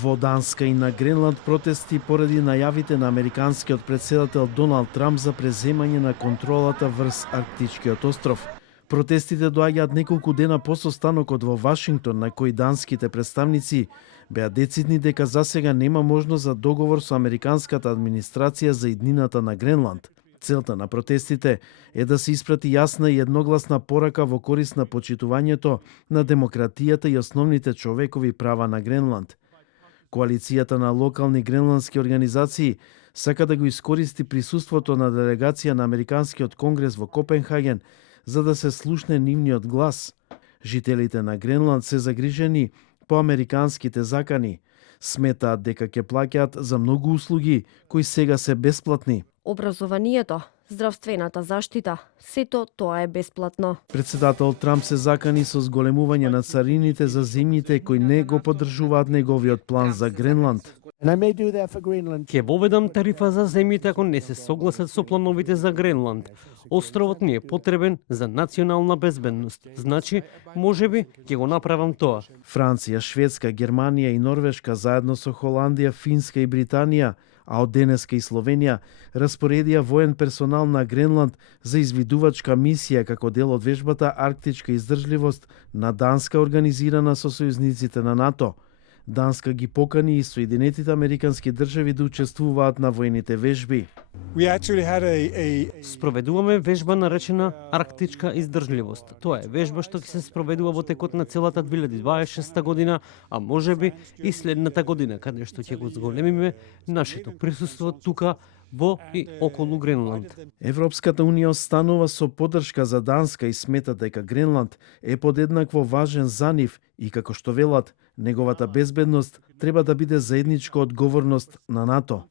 Во Данска и на Гренланд протести поради најавите на американскиот председател Доналд Трамп за преземање на контролата врз Арктичкиот остров. Протестите доаѓаат неколку дена по состанокот во Вашингтон на кој данските представници беа децидни дека засега нема можност за договор со американската администрација за иднината на Гренланд. Целта на протестите е да се испрати јасна и едногласна порака во корист на почитувањето на демократијата и основните човекови права на Гренланд. Коалицијата на локални гренландски организации сака да го искористи присуството на делегација на Американскиот конгрес во Копенхаген за да се слушне нивниот глас. Жителите на Гренланд се загрижени по американските закани. Сметаат дека ќе плаќаат за многу услуги кои сега се бесплатни. Образованието, здравствената заштита, сето тоа е бесплатно. Председател Трамп се закани со зголемување на царините за земјите кои не го поддржуваат неговиот план за Гренланд. Ќе воведам тарифа за земјите ако не се согласат со плановите за Гренланд. Островот ни е потребен за национална безбедност. Значи, можеби ќе го направам тоа. Франција, Шведска, Германија и Норвешка заедно со Холандија, Финска и Британија, а од денеска и Словенија, распоредија воен персонал на Гренланд за извидувачка мисија како дел од вежбата Арктичка издржливост на Данска организирана со сојузниците на НАТО. Данска ги покани и Соединетите американски држави да учествуваат на воените вежби. Спроведуваме вежба наречена Арктичка издржливост. Тоа е вежба што ќе се спроведува во текот на целата 2026 година, а можеби и следната година, каде што ќе го зголемиме нашето присуство тука во и околу Гренланд. Европската унија останува со поддршка за Данска и смета дека Гренланд е подеднакво важен за нив и како што велат, неговата безбедност треба да биде заедничка одговорност на НАТО.